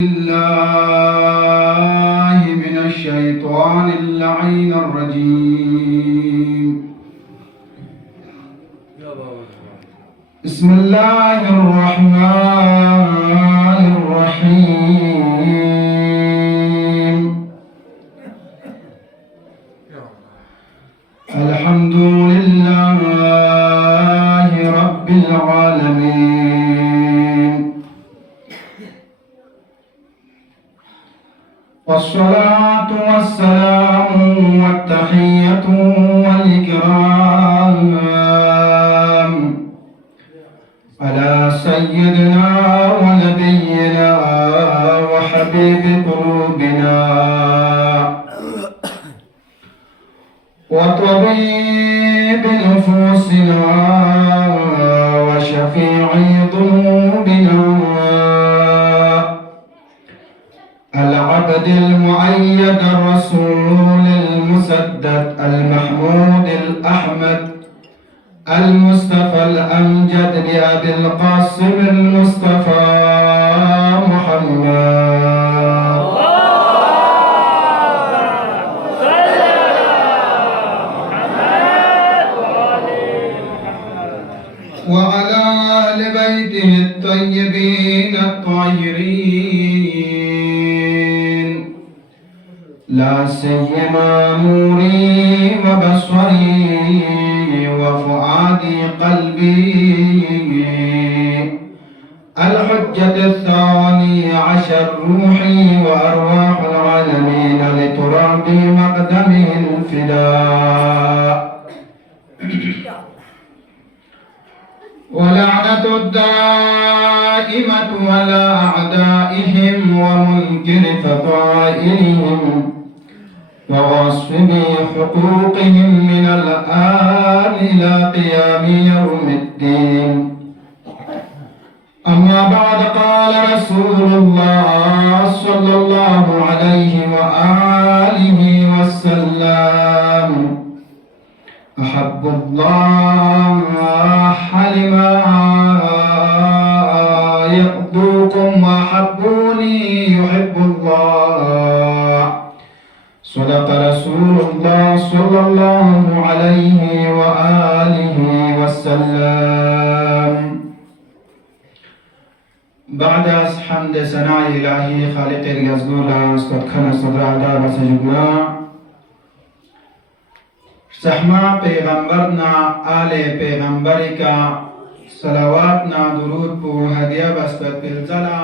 بالله من الشيطان اللعين الرجيم. بسم الله الرحمن الرحيم. الحمد لله رب العالمين، والصلاة والسلام والتحية والإكرام على سيدنا ونبينا وحبيب قلوبنا وطبيب نفوسنا وشفيع ذنوبنا العبد المؤيد الرسول المسدد المحمود الأحمد المصطفى الأمجد لأبي القاسم المصطفى محمد وعلى آل بيته الطيبين الطاهرين، لا سيما نوري وبصري وفؤادي قلبي الحجة الثاني عشر روحي وأرواح العالمين لتراب مقدمه الفداء، ولعنة الدائمة على أعدائهم ومنكر فضائلهم وغصب حقوقهم من الآن إلى قيام يوم الدين. أما بعد، قال رسول الله صلى الله عليه وآله وسلم: أحب الله لما يقضوكم وأحبوني يحب الله. صدق رسول الله صلى الله عليه وآله وسلم. بعد از حمد ثناء الهی خالق یزدان استدخن صدر عدا و سجدنا سحما پیغمبرنا آل پیغمبری کا صلواتنا درود پو هدیه بسپت پلزلا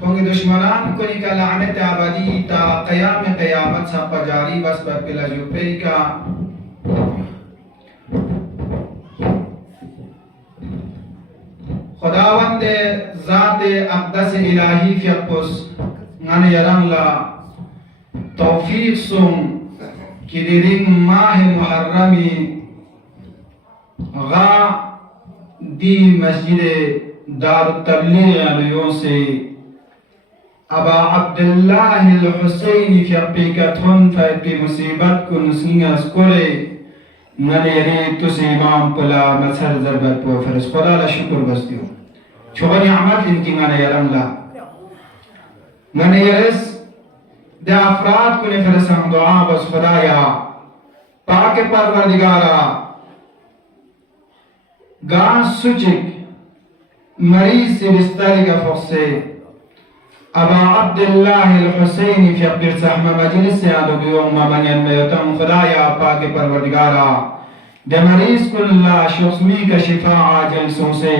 کنگی دشمنان کنی کا لعنت آبادی تا قیام قیامت سب جاری بسپت پلجو پی کا خداوند ذات اقدس الهی فیقس غن یران لا توفیق سم کی دیرین ماہ محرمی غا دی مسجد دار التبلیغ علیوں سے ابا عبداللہ الحسین فی اپیکتون فید کی مصیبت کو نسنگ از کرے من یری تس امام پلا مسر ضربت پو فرس خدا لا شکر بستیو چھوڑی عمد ان کی من یرم لا من یرس دے افراد کو نفرسم دعا بس خدایا پاک پروردگارا گان سچک مریض سے بستری کا فقصے ابا عبداللہ الحسین فی اقبر سحم مجلس سے آدھو بیوم من ینمیتم خدایا پاک پروردگارا دے مریض کو اللہ شخصمی کا شفا عاجل سو سے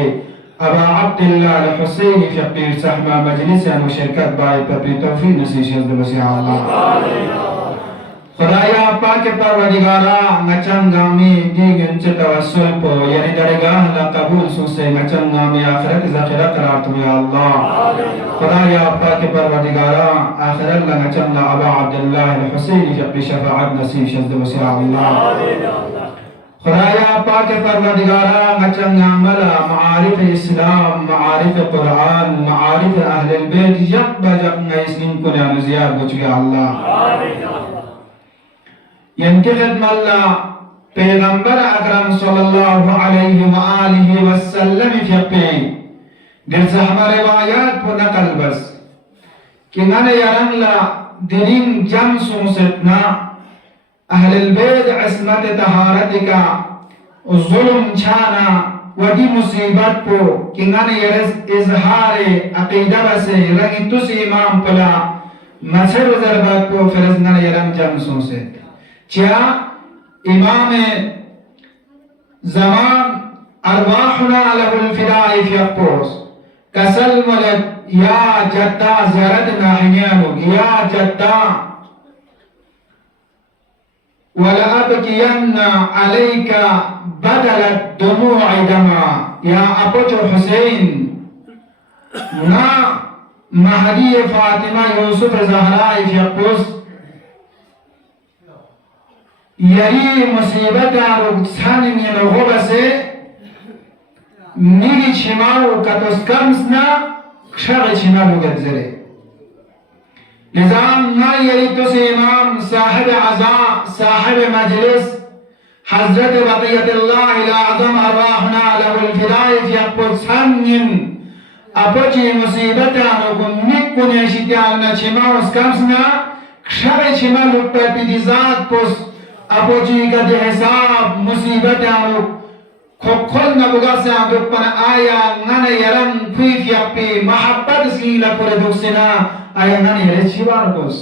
ابا عبداللہ الحسین فی اقبر سحم مجلس سے آدھو شرکت بائی پر بھی توفیق نصیب شزد بسیح اللہ. خدایا پاک پروردگارا نچنگامی دیگن چه توسل پو یعنی درگاہ لقبول سوسے نچنگامی آخرت ذخیرہ قرار تو یا اللہ. خدایا پاک پروردگارا آخرت لنچنگ ابا عبداللہ الحسین فی شفاعت نصیب شزد وسیع اللہ. خدایا پاک پروردگارا نچنگ عملہ معارف اسلام، معارف قرآن، معارف اہل البیت یک بجک نیسنین کنیان زیاد بچ یا اللہ. ينتخد ملا पैगंबर अकरम सल्लल्लाहु अलैहि व आलिहि वसल्लम फिक़े दिरसा हमारे रिवायात को नकल बस कि नने यरंगला दिरिंग जम सुमसतना अहल बैत अस्मत तहारतिका जुल्म छाना वदी मुसीबत को कि नने यरस इजहार अकीदा बसे रंगी तुस इमाम पला मसर जरबत को फिरस नने यरंग जम सुमसत क्या इमाम ज़मान अरवाहुना लहुल फिदाई फियक़ोस कसल मलक या जद्दा ज़रदना हियानुक या जद्दा वला अबकियन्ना अलैका बदल दुमु'i दमा या अपोचो हुसैन ना महदी फातिमा यूसुफ ज़हरा फियक़ोस यही मुसीबत आरो सानी में लोगों से नीली छिमाओ कतोस्कम्सना क्षण छिमाओ गज़रे निज़ाम ना यही तो से इमाम साहिब अज़ा साहिब मजलिस हज़रत बक़ियतुल्लाह अल-आज़म अरवाहुना लहुल फिदाई फियक़ुल सानिन अपोची मुसीबत आरो गुम्मिक कुने शित्याल छिमाओ स्कम्सना क्षण छिमाओ पैपिदिज़ात पोस अपोची का हिसाब मुसीबत आरो खोखल नबुगा से आदुक पन आया नने यरम फीफ यापी महब्बत सीला पुरे दुखसेना आया नने यरे शिवार कोस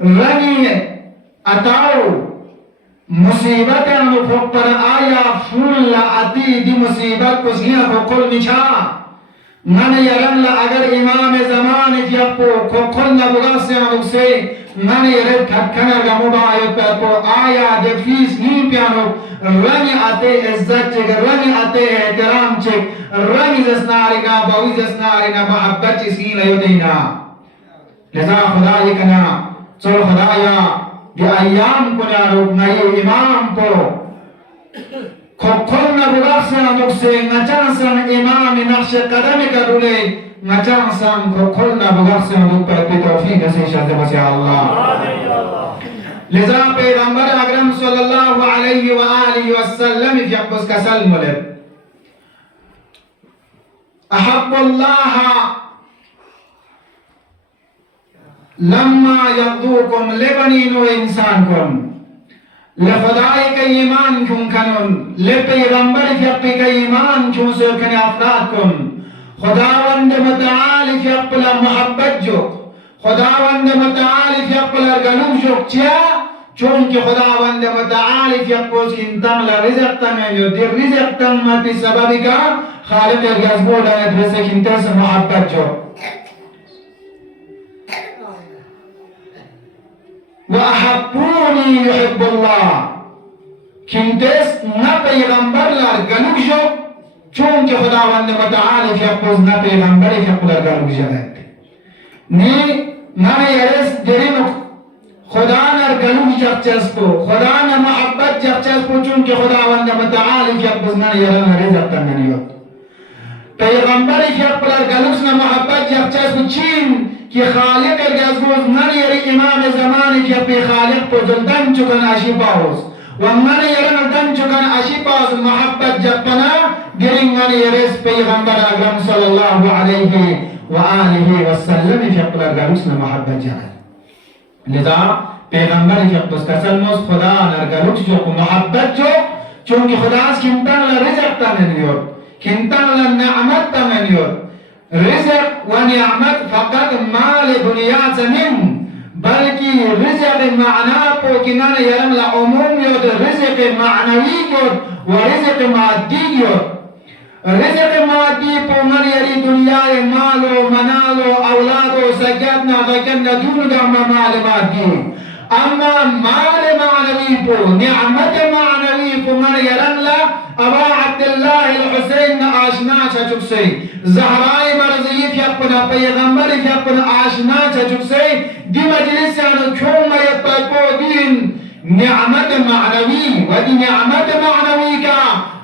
रंगी अताओ मुसीबत आरो खोपर आया फूल अती दी मुसीबत को सिया खोखल निछा नने यरम ला अगर इमाम ज़मान यापो खोखल नबुगा से आदुक से नने यरे ठक्कनर का मुबायत पर को आया जफीस नी प्यानो रंग आते इज्जत चेक रंग आते एहतराम चेक रंग जस्नारिना बावी जस्नारिना महब्बत चीज़ लयोतेना लिज़ा खुदा ये कना चलो खुदाया ये अय्याम को ना रोक नये इमाम को खोखल न बुलासे आदुक से नचांसन इमाम नक्श कदम करूले नचांसन खोखल न बुलासे आदुक पर तौफीक से शायद बसे अल्लाह लिज़ा पैगंबर अकरम सल्लल्लाहु अलैहि व आलिहि वसल्लम फियक़ुस कसल मुलब अहब्बुल्लाह लम्मा यक़दूकुम लेबनीनो इंसानकुम ले खुदाई का ईमान क्यों कनुन ले पैगंबर फियक़ी का ईमान क्यों से कने अफ़रादकुम खुदावंद मुतआली फियक़ला मोहब्बत जो खुदावंद मुतआली फियक़ला गलूब जो क्या चूंकि खुदावंद मुतआली फियक़ोस इंतम ला रिज़्क़ तमें जो दिर रिज़्क़ तम मति सबबी का खालिक गज़बोल है रिज़्क़ इंतस मोहब्बत जो वअहब्बूनी युहिब्बुल्लाह किंतस न पैगंबर लार गलूब जो चूंकि खुदावंद मुतआली फियक़ोस न पैगंबर फियक़ला गलूब जो है नी नाने यरेस देरिनो खुदा नर गलूब जक्चस को खुदा न मोहब्बत जक्चस को चूंकि खुदावंद मुतआली फियक़ोस न यरन रिज़्क़ तमें यो पैगंबर फियक़ला गलूब न मोहब्बत जक्चस को चीन कि खालिक गज़बोस न यरी इमाम ज़मान फियक़ी खालिक को जल्दन चुकन आशिपाओस वमन यरन दन चुकन आशिपाओस मोहब्बत जपना गिरिंग न यरेस पैगंबर अकरम सल्लल्लाहु अलैहि व आलिहि वसल्लम फियक़ला गलूब न मोहब्बत जाए लिज़ा पैगंबर फियक़ुस कसल मोस खुदा नर गलूब जो मोहब्बत जो चूंकि खुदा किंतन ला रिज़्क़ तमें यो किंतन ला नेमत तमें यो रिज़्क़ व नेमत फ़कत माल दुनिया ज़मीन बल्कि रिज़्क़ माना को किनारे यरम ला उमूम यो रिज़्क़ मानवी को व रिज़्क़ मादी यो रिज़्क़ मादी पोंगल यरी दुनिया मालो मनालो औलादो सज्जना वजन्ना दूनगा माल मादी अम्मा माल मानवी को नेमत मानवी पोंगल यरम ला अबा अब्दुल्लाह अल-हुसैन आशना चुक से ज़हराए मरज़ी फियक़ना पैगंबर फियक़ना आशना चुक से दी मजलिस से क्यों मैं पको दिन नेमत मानवी वदी नेमत मानवी का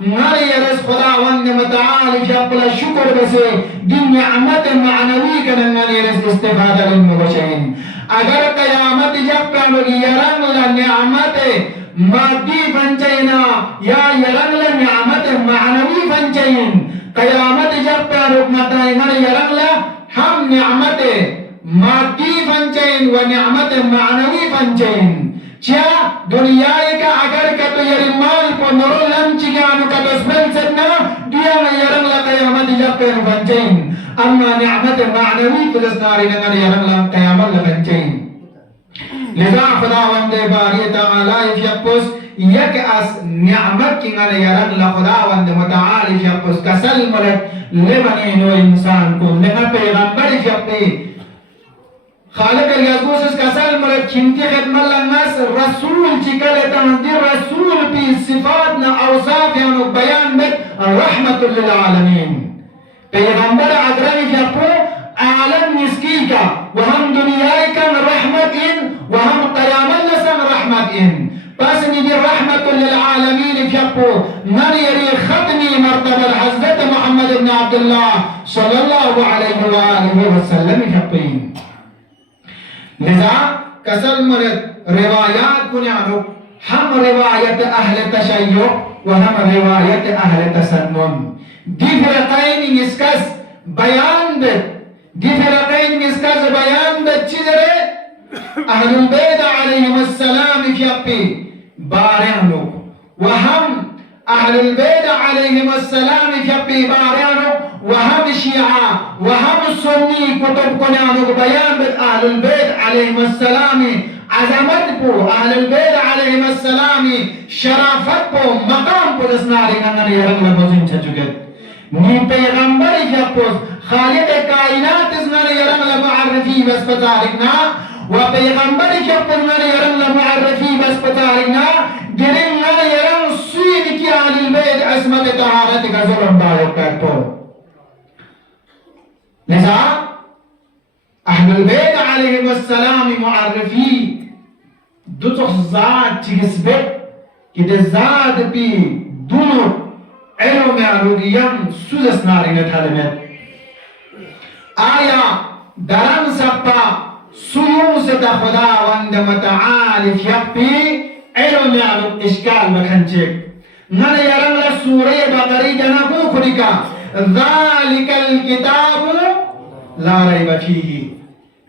नारे यरस खुदावंद मुतआली फियक़ला शुक्र बसे दी नेमत मानवी का नारे यरस इस्तिफ़ादा लिलमुबशिरीन अगर क़यामत जब कानोगी यरन ला नेमत मादी फंचैना या यरंगला नियामत मानवी फंचैन क़यामत जब पर रुकमता इंगन यरंगला हम नियामत मादी फंचैन व नियामत मानवी फंचैन च्या दुनिया का अगर का तो यरिमाल को नोरलम चिगानु का बसबल सन्ना दिया यरंगला क़यामत जब पर फंचैन अम्मा नियामत मानवी फलस्तारी नंगन यरंगला क़यामत फंचैन लिजा खुदावंद बारी तआला यफकुस यक अस नियामत की गन यरंगला खुदावंद मुतआली यफकुस कसल मलक लेबनी नो इंसान को लेना पैगंबर यफती खालिक यफकुस कसल मलक खिमती खिदमत लन्नस रसूल चिकल तंदी रसूल भी सिफात न औसाफ यानो बयान में रहमतुल लिल आलमीन पैगंबर अकरम यफको आलम निस्की का वहम दुनिया का रहमत इन वहम क़यामत लसन रहमत इन बस निजी रहमतुल लिल आलमीन यफको मन यरी खत्मी मर्तबा हज़रत मोहम्मद इब्न अब्दुल्लाह सल्लल्लाहु अलैहि व आलिहि वसल्लम यफकीन लिजा कसल मरद रिवायात कुन्यानो हम रिवायत अहले तशय्यो व हम रिवायत अहले तसन्नुन दिफरक़ैन निस्कस बयान दे दिफरक़ैन निस्कस बयान दे चिजरे अहलुल बैत अलैहिमुस्सलाम यफकी बारियानो व हम अहलुल बैत अलैहिमुस्सलाम यफकी बारियानो व हम शिया व हम सुन्नी कुतुब कुन्यानो बयान दे अहलुल बैत अलैहिमुस्सलाम अज़मत को अहलुल बैत अलैहिमुस्सलाम शराफत को मकाम को दसनारी नंगन यरंगला बजिन चुके नी पैगंबर यफकुस खालिक कायनात इज़नर यरंगला मुअर्रिफी बस पतारिकना व पैगंबर यफकुस नर यरंगला मुअर्रिफी बस पतारिकना गिरिंग नर यरंग सुईद की अहलुल बैत अस्मत तहारत का ज़ुल्म दायक करतो लिजा अहलुल बैत अलैहिमुस्सलाम मुअर्रिफी दुतुख ज़ात चिगिस्बे कि दे ज़ात पी दुनो एलो में आलूगियम सुजस नारिंग थालमें आया दरम सप्पा सुयूं से खुदा वंद मतआलिफ यक्पी एलो में आलू इश्काल बखंचे नन यरंगला सूरे बकरी जनबू खुदिका ज़ालिकल किताबु ला रैब फीही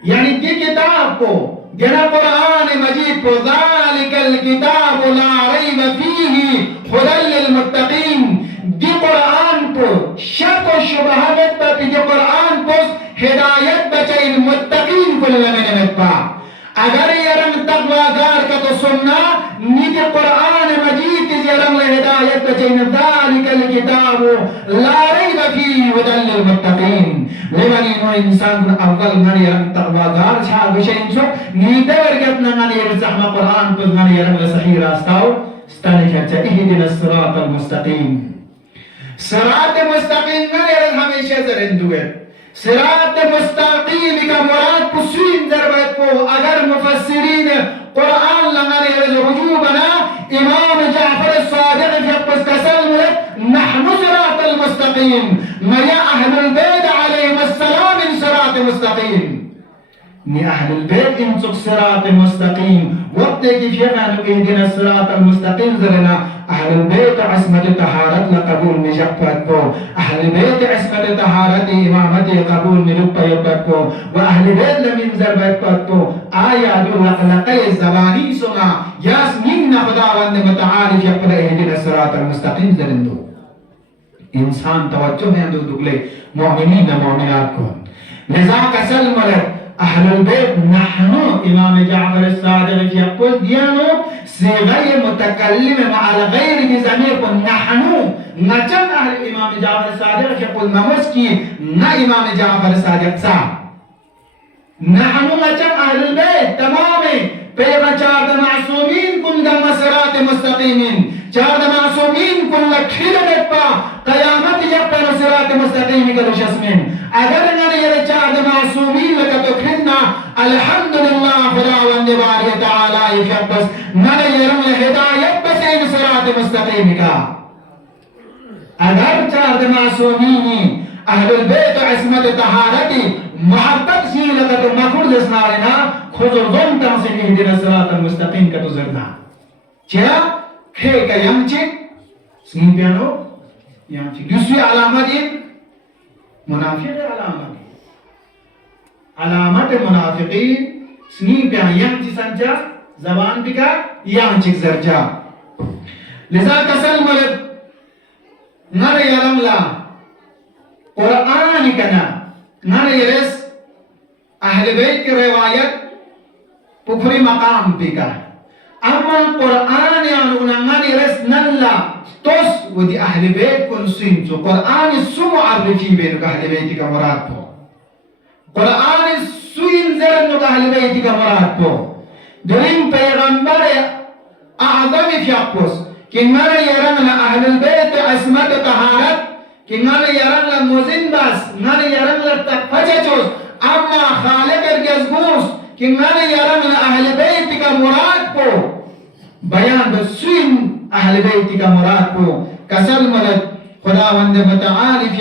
यानी कि किताब को जना कुरान मजीद को ज़ालिकल किताबु ला रैब फीही हुदल लिल मुत्तकीन दी कुरान को शक और शुबहत पर दी कुरान को हिदायत बचैन मुत्तकीन को लमने में पा अगर यरंग तक़वादार का तो सुनना नीति कुरान मजीद की यरंग हिदायत बचैन ज़ालिकल किताबु ला रैब फीही हुदल लिल मुत्तकीन लेवनी नो इंसान को अव्वल नर यरंग तक़वादार छा विषय जो नीति वर्गत नंगन यरंग सहमा कुरान को नर यरंग सही रास्ताओ स्ताने चर्चा इहदिनस सिरातल मुस्तकीम सिरात मुस्तकीम न यरंग हमेशा जरिंदुए सिरात मुस्तकीम का मुराद कुसीन जरबत को अगर मुफस्सिरीन कुरान लंगने रुजू बना इमाम जाफर सादिक यक़स कसल नहनु सिरातल मुस्तकीम मया अहलुल बैत अलैहिमुस्सलाम सिरात मुस्तकीम नि अहलुल बैत इन सिरात मुस्तकीम वक्त की फिरना इहदिना सिरातल मुस्तकीम जरना अहलुल बैत अस्मत तहारत ला कबूल में जपत को अहलुल बैत अस्मत तहारत इमामत कबूल में रुपयत को व अहलुल बैत लमिन जरबत को आया जो लक़लक़े ज़बानी सुना यास्मीन खुदावंद मुतआली यक़ल इहदिना सिरातल मुस्तकीम जरंदो इंसान तवज्जो है दो दुगले मोमिनीन मोमिनात को लिजा कसल मलक अहलुल बैत नहनु इमाम जाफर सादिक यक़ुल दियानो सिग़य मुतकल्लिम मअल गैर की ज़मीर को नहनु नचन अहल इमाम जाफर सादिक यक़ुल नमस की न इमाम जाफर सादिक सा नहनु नचन अहलुल बैत तमाम पैगंबर चार मासूमीन कुल सिरात मुस्तकीमीन चार मासूमीन कुल खिदमत पा क़यामत जब पर सिरात मुस्तकीम का शस्मिन अगर न ये चार मासूमीन लगा तो खिदना अल्हम्दुलिल्लाह खुदावंद बारी तआला यक़बस न ये रंग हिदायत बस इन सिरात मुस्तकीम का अगर चार मासूमीन अहलुल बैत अस्मत तहारती मोहब्बत सी लगा तो मखुर जसनारना खुद गुम तंसिन इहदिना सिरातल मुस्तकीम का तो जरना Cia kaya yang cik sini piano yang cik. Justru alamadin munafiq alamat munafiqin sini piano yang cik saja zaman pika yang cik serja. Liza kasal walad ngara yaram la Quran kana ngara yeres ahli bait ki riwayat pukuri maqam pika. Amma Quran yang unangani res nalla tos wadi ahli bait kun sin so Quran sumu arifi bait ka ahli bait ka murad po Quran suin zar no ka ahli bait ka murad po derin payghambar a'zam fi aqwas kingana yarang la ahli bait asmat taharat kingana yarang la muzin bas ngana yarang la tafajjus amma khaliq al-jazbus kingana yarang la ahli bait ka murad po bayan basuin ahli bait ka murad po kasal malad khudawand ta'ala fi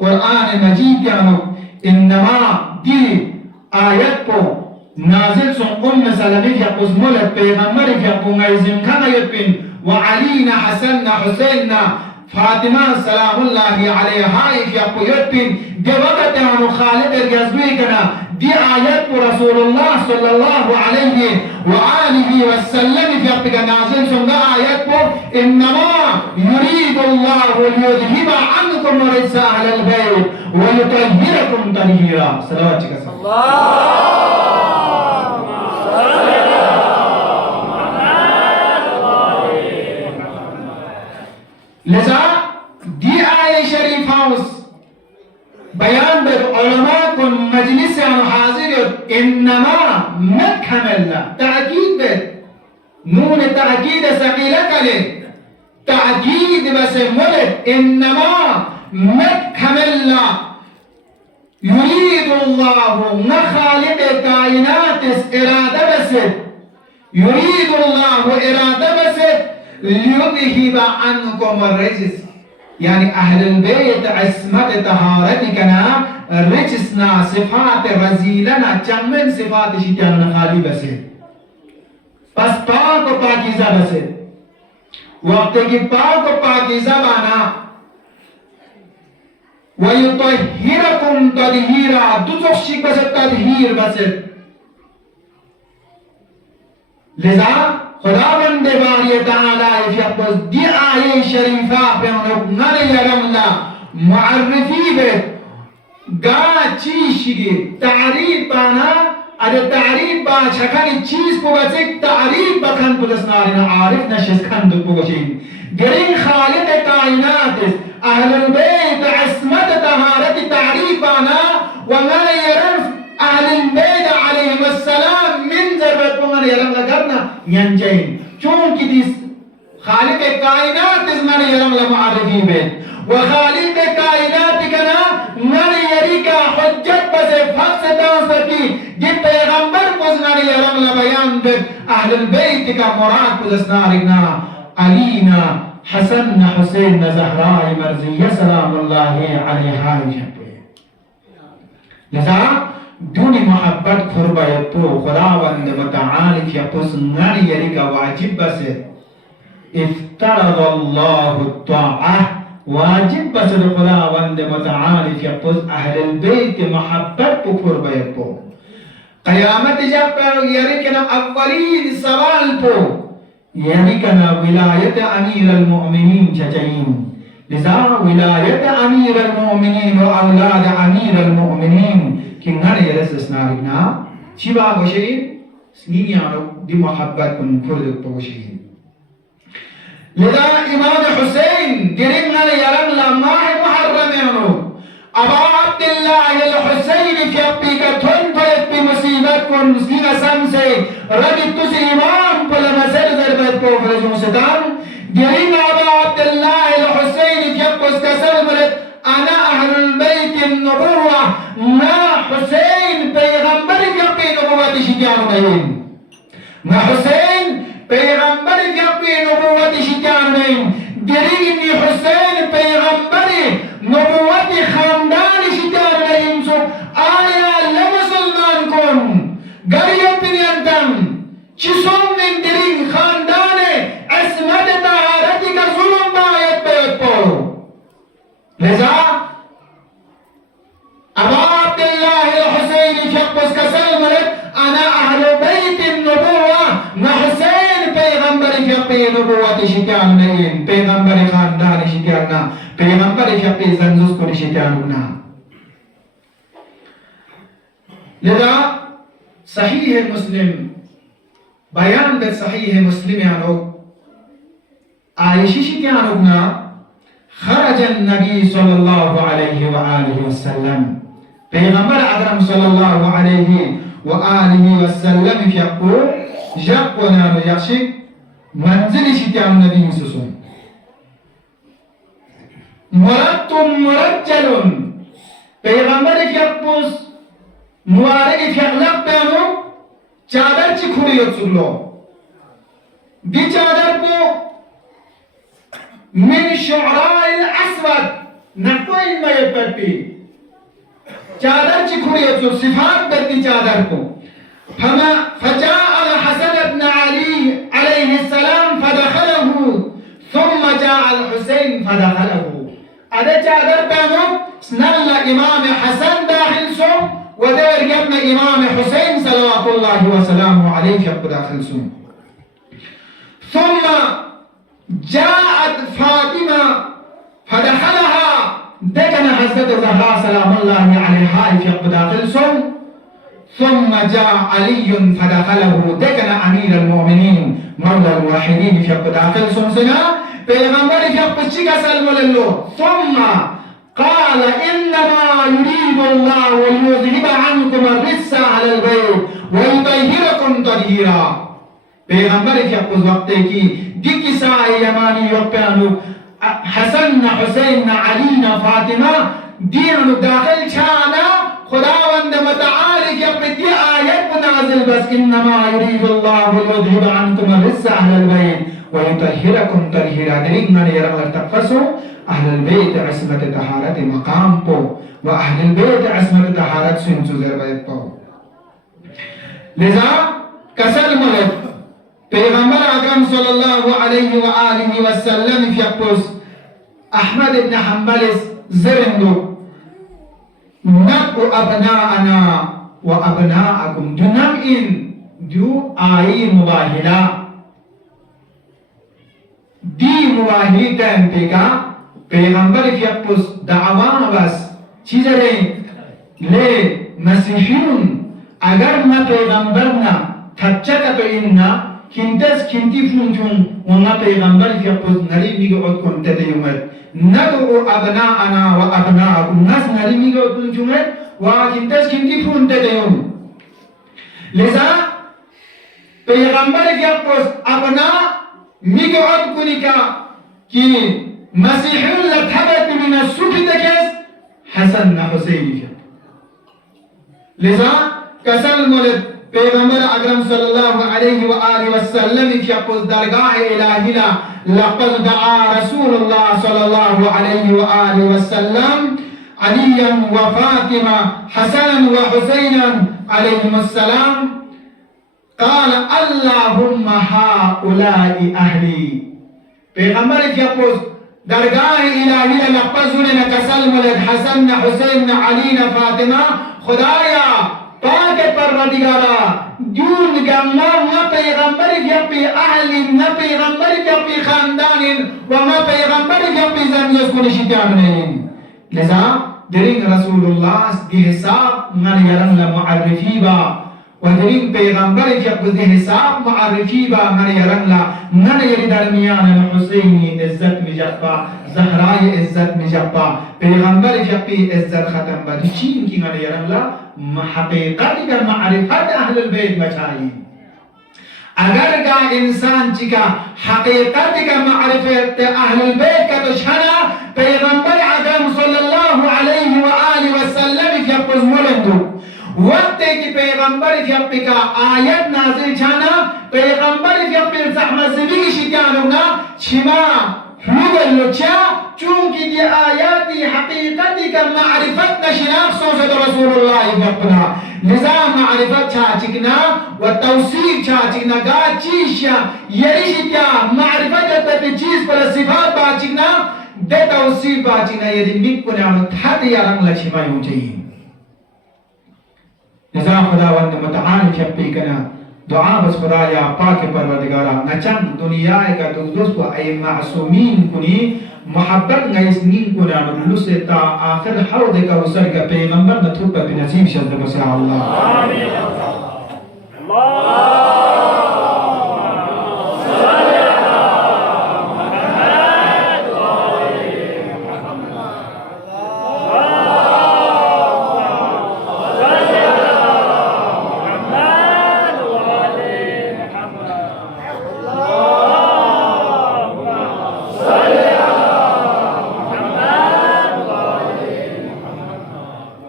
Quran Majid yano innama di ayat po nazil sun salami fi quzmulat payghambar fi qungayzim kana yutpin wa alina hasanna husainna Fatima salamullahi alaiha fi yutpin de waqt yano Khalid al-Jazbi kana دي آيات رسول الله صلى الله عليه وآله وسلم في أبقى نازل سنة آيات إنما يريد الله ليذهب عنكم رجس أهل البيت ويطهركم تطهيرا صلواتك لذا دي آية شريفة بيان بالعلماء كن مجلس حاضر إنما مكمل تأكيد نون تأكيد ثقيلة كله تأكيد بس مولد إنما مكمل يريد الله نخالق كائنات إرادة بس يريد الله إرادة بس ليذهب عنكم الرجس يعني أهل البيت عصمة طهارتنا رجسنا صفات رزيلنا جمن صفات شيطان خالي بس بس پاک و پاکیزہ بس وقت کی پاک و پاکیزہ بانا ويطهركم تطهيرا دوزخ بس تطهير بس لذا خداوند باری تعالی فی اقباز دی آیه شریفه پیانوکنان یرملا معرفی بید گا چیشگی تعریف بانا اده تعریف با چکانی چیز کو بسک تعریف بکن پدسنارین عارف نشست کند کو بشین گرین خالق کائنات اهل البیت عصمت طهارت تعریف بانا ومن یرم اهل البیت علیهم السلام من ضربت ومن یرم لگرنا ينجين چون کی دیس خالق کائنات اس من یرم لمعرفی بید وخالق کائنات کنا من یری کا حجت بس فقس تانسکی دی پیغمبر کس من یرم لبیان بید اہل البیت کا مراد کس اسنارکنا علینا حسن حسین زہراء مرضیہ سلام اللہ علیہا لذا دونی محبت قربایت تو خداوند متعالی فی قسنان یریکا واجب بسے افترض اللہ الطاعہ واجب بسے خداوند متعالی فی قسن اہل البیت محبت کو قربایت کو قیامت جب پر یریکنا اولین سوال کو یریکنا ولایت امیر المؤمنین چچائین لذا ولایت امیر المؤمنین و اولاد امیر المؤمنین كنغان يرسس نارنا شبا وشيء سنين يعرف دي محبت كن كل الطوشين لذا إمام حسين درنا يرن لما محرم يعنو أبا عبد الله الحسين في أبيك تنفيت بمصيبت كن سنين سمسي ردت تسي إمام كل مسير ضربت كو فرجون ستان درنا أبا عبد الله الحسين في أبوس كسر ملت أنا أهل البيت النبوة ما حسين پیغمبر کی نبوت شجاع نہیں ما حسين پیغمبر کی نبوت شجاع نہیں گرینی حسين پیغمبر نبوت خاندان شجاع نہیں سو آیا لمسلمان کن گریت نیندن چسون من درین خاندان nubuwwati shitian nain peygambari khandani shitianna peygambari fiqi zanzus kuni shitianuna lida sahih muslim bayan ber sahih muslim yano aishi shitianuna خرج النبي صلى الله عليه وآله وسلم پیغمبر اکرم صلى الله عليه وآله وسلم يقول جاءنا يخشي منزل شتاء النبي سسون مرد مرجل پیغمبر يقول موارد يخلق بانو چادر چی کھوڑی یوتسولو دی چادر کو من شعراء الاسود نقوی ما يبقى چادر چی کھوڑی یوتسول صفات بدی چادر کو فجاء الحسن بن علي عليه السلام فدخله ثم جاء الحسين فدخله هذا چادر بانو سنال امام حسن داخل سو ودير يبن امام حسين صلوات الله وسلامه عليه يبقى داخل سو ثم جاءت فاطمة فدخلها دكنا حضرت زهراء سلام الله عليها يبقى داخل سو ثم جاء علي فدخله دكنا أمير المؤمنين مولى الواحدين يبقى داخل سو سنة پیغمبر يبقى چيكا سلم لله ثم قال إنما يريد الله ليذهب عنكم الرجس على البيت ويطهركم تطهيرا پیغمبر يبقى وقت کی دی کسا یمانی یوپیانو حسن حسین علی فاطمہ دینو داخل چھانا خداوند متعالی يبقى دي آيات نازل بس إنما يريد الله ليذهب عنكم الرجس أهل البيت ويطهركم تطهيرا درين من يرى تقصوا أهل البيت عصمة طهارة مقام کو وأهل البيت عصمة طهارة سنسو زربيت کو لذا كسل ملك پیغمبر اکرم صلی اللہ علیہ وآلہ وسلم فيقص أحمد بن حنبل زرندو نبو أبناءنا وأبناءكم دنم إن دو آئی مباہلہ دی مباہلی ٹائم پہ کا پیغمبر فيقص دعوان بس چیزیں لے مسیحیون اگر نہ پیغمبرنا تھچکا تو اننا كنتس كنتي فنجون وما پیغمبر فيقص نري ميقعد كنت ديومت ندعو أبناءنا وأبناءكم ناس نري ميقعد كنتمت وكنتس كنتي فنت ديوم لذا پیغمبر فيقص أبناء ميقعد كنكا كي مسيحيون لتحبت من السوق تكس حسن حسين لذا كسل مولد پیغمبر اکرم صلی اللہ علیہ وآلہ وسلم فيقص درگاہ الہی لقد دعا رسول الله صلی اللہ علیہ وآلہ وسلم عليا وفاطمة حسنا وحسينا عليهم السلام قال اللهم هؤلاء أهلي پیغمبر فيقص درگاہ الہی لقد کسل مولد حسن حسین علی فاطمہ خدایا پاک پروردگارا جون گما ما پیغمبر فيقي اهل ما پیغمبر فيقي خاندان وما پیغمبر فيقي زنجس كل شيطان لذا درين رسول الله دي حساب من يرن معرفي با ودرين پیغمبر فيقي دي حساب معرفي با من يرن من يري درمیان حسين عزت مجفا زهراء عزت مجفا پیغمبر فيقي عزت ختم با چین کی من يرن حقیقت کا معرفت اہل البیت بچائی اگر کا انسان چکا حقیقت کا معرفت اہل البیت کا تو چھنا پیغمبر اکرم صلی اللہ علیہ وآلہ وسلم فيقص مولدو وقت کی پیغمبر فيقص کا آیت نازل چھنا پیغمبر فيقص زحمت زبی شکانونا چھما نگلو چا چونکہ دی آیاتی حقیقتی کا معرفت نشناق سوزد رسول اللہ فقنا لذا معرفت چاچکنا و توصیف چاچکنا گا چیشیا یریشتیا معرفت تتی چیز پر صفات باچکنا دے توصیف باچکنا یدی مکنا متحد یا رنگ لچھما یوں چاہیے لذا خداوند متعال شپی کنا दुआ बस खुदाया पाक परवरदिगारा नचन दुनिया का दुरुस्त को ऐ मासूमीन कुनी मोहब्बत गैस नीन कुना लुसे ता आखिर हौद का उसर का पैगंबर नथुब पे नसीब शब्द बस अल्लाह आमीन अल्लाह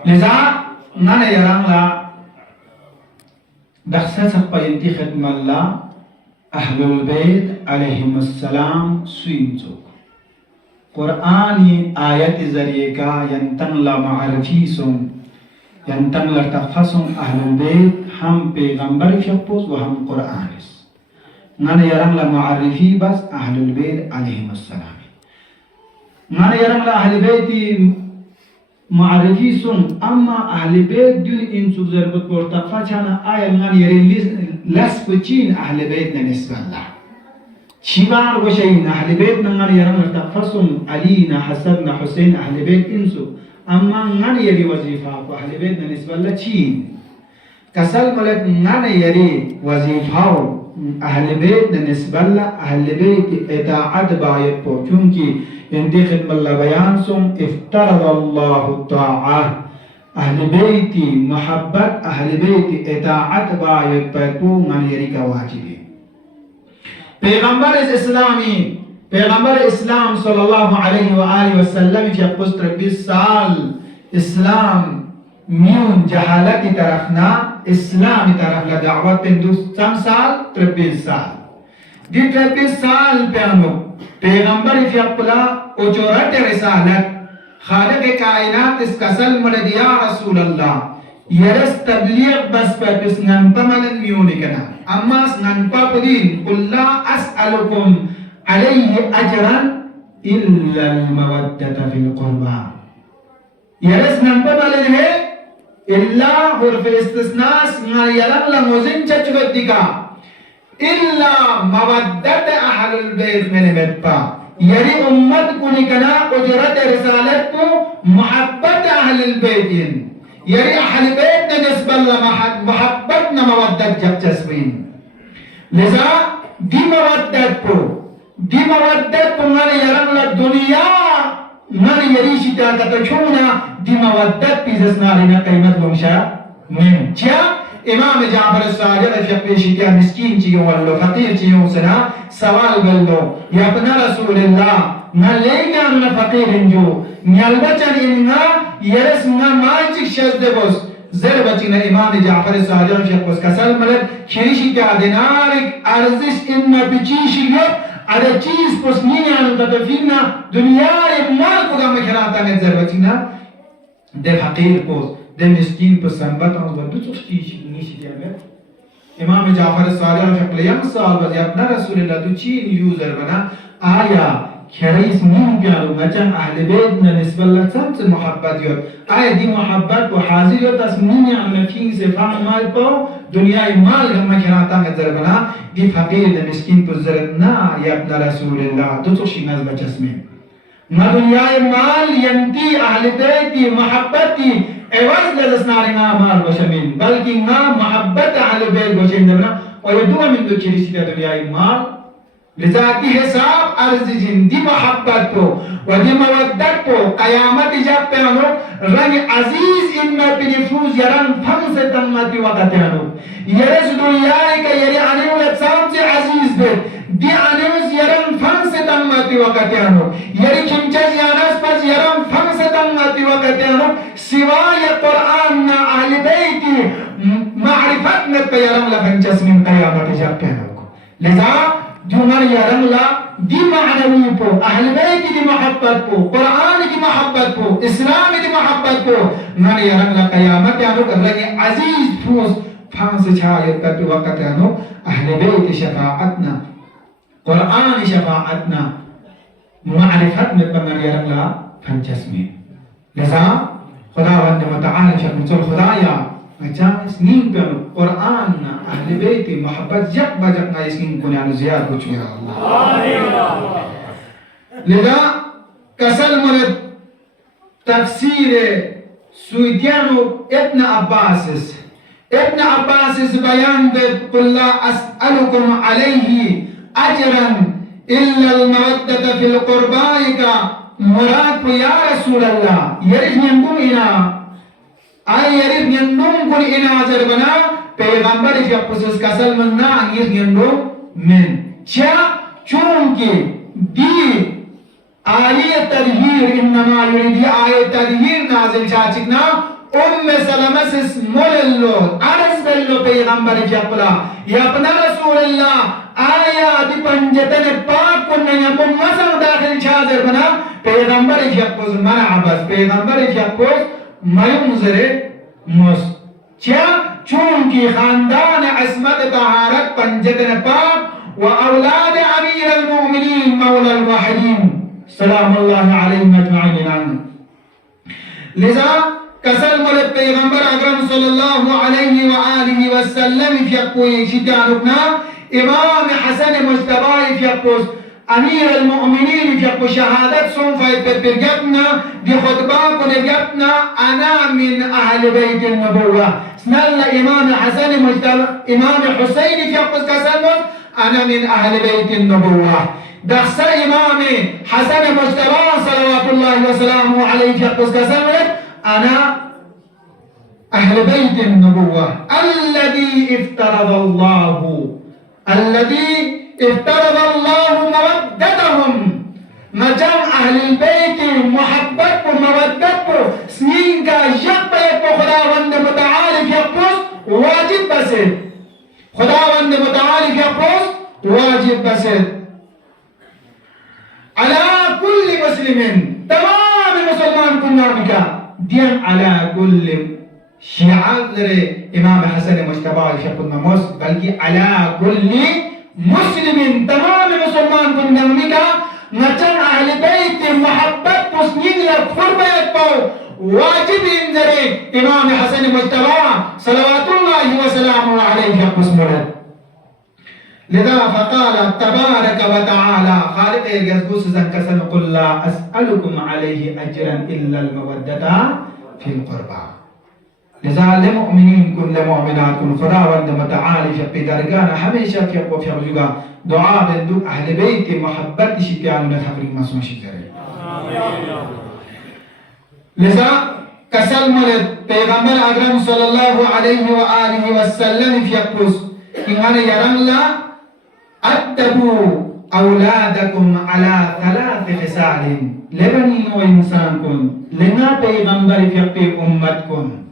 liza ngana yarang la daksa sakpa inti khidmat la ahlul bait alaihimussalam suinzo Qur'ani ayat zariye ka yantang la ma'arifi sum yantang la tafasum ahlul bait ham pegambar fyapos wa ham Qur'anis ngana yarang la ma'arifi bas ahlul bait alaihimussalam ngana yarang la ahlul bait معرفي سن أما أهل بيت دون إن تزربت بورتقفا كان آية من يري لس بچين أهل بيتنا نسبة الله شبار وشين أهل بيتنا من يري مرتقفا سن علينا حسننا حسين أهل بيت إنسو أما من يري وظيفة أهل بيتنا نسبة الله چين كسل ملك من يري وظيفة أهل بيتنا نسبة الله أهل بيت إطاعت بايت بو كونكي इंदी खिदमत ला बयान सुन इफ्तरद अल्लाह ताआ अहल बैती मोहब्बत अहल बैती इताअत बायत पैतु मन यरी का वाजिब है पैगंबर इस्लाम सल्लल्लाहु अलैहि व आलिहि वसल्लम की पुस्त 20 साल इस्लाम म्यून जहालत की तरफ ना इस्लाम की तरफ ला दावत हिंदुस्तान साल 23 साल दी 23 साल पे हम पैगंबर की अपला उजरत रिसालत खालिक कायनात इसका सल्म या रसूल अल्लाह यरस तबलीग बस पर बिस्नन तमलन म्यूनिकना अम्मा स्नन पापुदीन कुल्ला अस्अलुकुम अलैहि अजरन इल्ला अलमवद्दत फिल कुर्बा यरस नन तमलन है इल्ला हुर्फ इस्तिस्नास यरन ला मुजिन चचगदिका इल्ला मवद्दत अहलुल बैत मैंने बेटपा यरी उम्मत कुनी कना उजरत रिसालत को मोहब्बत अहलुल बैत यरी अहल बैत ने निस्बत मोहब्बत न मवद्दत जब जस्मीन लिजा दी मवद्दत को माने यरम ला दुनिया माने यरी शिता का तछुना दी मवद्दत पिजस नारिना कीमत लंशा में क्या इमाम जाफर सादिक फिक्र क्या मिस्कीन चाहिए वल्लो फकीर चाहिए उसना सवाल गल्लो या अपना रसूलुल्लाह न लेगा न फकीर जो न्यालबचन इन्ना यरस न माचिक शज़्द बस जर बचिना इमाम जाफर सादिक फिक्र कसल मलक खिरिशी क्या दिनारिक अर्जिश इन्ना बिचीशी लो अरे चीज पुस्निया न तफीना दुनिया माल को गम खराता ने जर बचिना दे फकीर को दे मिस्कीन पर संबत और बदु चुस्की इमाम जाफर सादिक फिक्र साल बजे अपना रसूलुल्लाह तो चीन यूजर बना आया खरीस नीम प्यारो मचन अहले बैत ने निस्बत लसन से मोहब्बत यो आए दी मोहब्बत को हाजिर यो तस्मीनिया नफीन से फाम माल पाओ दुनिया माल हम खराता में जर बना दी फकीर ने मिस्कीन पर जरत ना या अपना रसूलुल्लाह तो चुस्की नज़ बचस्मे ना दुनिया माल यंती अहले बैत की मोहब्बत की एवज लजस्नारिना माल वशमिन बल्कि ना मोहब्बत अहले बैत वशमिन दबना और ये दुआ मिन दो चिरिसी का दुनिया माल लिजाती हिसाब अर्ज़ जिंदी मोहब्बत को व दी मवद्दत को क़यामत जब पे हम रंग अजीज इन्ना बिनिफूज यरन फम से तन्मती वक़्त यानो यरस दुनिया का यरी अनेउल अक्साम से अजीज दे दी अनेउस यरन फम से तन्मती वक़्त यानो यरी खिमचज यानस पर यरन फम से तन्मती वक़्त यानो सिवाय कुरान ना अहले बैत की मारिफत में तयरम लफन जस्मिन क़यामत जब पे हम लिजा जुमर यरंगला दी मानवी को अहले बैत की मोहब्बत को कुरान की मोहब्बत को इस्लाम की मोहब्बत को मन यरंगला क़यामत यानो रंग अजीज फूस फांस छायत करते वक्त यानो अहले बैत शफाअतना कुरान शफाअतना मारिफत में मन यरंगला फंचस्मी लिजा खुदावंद व तआला शर्म खुदाया macam sning kan Quran na ahli bait mohabbat jak bajak na sning ko na ziyad ko ya Allah lida kasal mulad tafsir suidiano ibn Abbas bayan be qul la as'alukum alayhi ajran illa al-mawaddata fil qurbaika murad ya Rasulullah yarid nyambung ina ay yarid nyandung kun ina ajar bana पैगंबर जब पुरुष कसल मन्ना अंगीर गेंडो में क्या चूंकि दी आये तदहीर इन्नमा युरिदी आये तदहीर नाज़िल चाचिकना सलमा से मोलल्लो अरज़ बल्लो पैगंबर जब पुला या अपना रसूलल्लाह आया दी पंजतन पाक कुन्ना या मज़म दाखिल चादर बना पैगंबर जब पुरुष मना अबस पैगंबर जब पुरुष मयुमज़रे मस क्या चूंकि खानदान अस्मत तहारत पंजतन पाक व औलाद अमीर अल-मोमिनीन मौला अल-वाहिदीन सलामुल्लाह अलैहिम अजमईन लिज़ा कसल मुलद पैगंबर अकरम सल्लल्लाहु अलैहि व आलिहि वसल्लम फियकोई शिदानुकना इमाम हसन मुज्तबा फियकोस अमीर अल-मोमिनीन फियको शहादत सोफा पेरगतना दि खुतबा को नेगतना अना मिन अहल बैत नबुवा स्नल इमाम हसन मुज्तबा इमाम हुसैन फियकोस कसल अना मिन अहल बैत नबुवा दख्सा इमाम हसन मुज्तबा सल्लल्लाहु वसल्लम अलैहि फियकोस कसल अना अहल बैत नबुवा الذي افترض الله مودتهم مجام أهل البيت محبت ومودت سنين کا يقبل خداوند متعال يقص واجب بس خداوند متعال يقص واجب بس على كل مسلم تمام مسلمان كنا بك دين على كل شعار إمام حسن مجتبى يقول نموس بلكي على كل مسلم تمام مسلمان كنا بك نجم أهل بيت محبت مسلمين لفربيت بو واجب إنزري إمام حسن مجتبى صلوات الله وسلامه عليه يقسم لذا فقال تبارك وتعالى خالق يجزبوس زنكسن قل لا أسألكم عليه أجرا إلا المودة في القربى لذا لمؤمنين كل مؤمنات كل خدا وند متعالي في درجانا هميشة في أقوى في رجوع دعاء بندق أهل بيت محبت شكيان نتحقق مسمى شكري لذا كسل مولد پیغمبر اکرم صلى الله عليه وآله وسلم في أقوى إنه يرم لا أدبوا أولادكم على ثلاث خصال لبني وإنسانكم لنا پیغمبر في أمتكم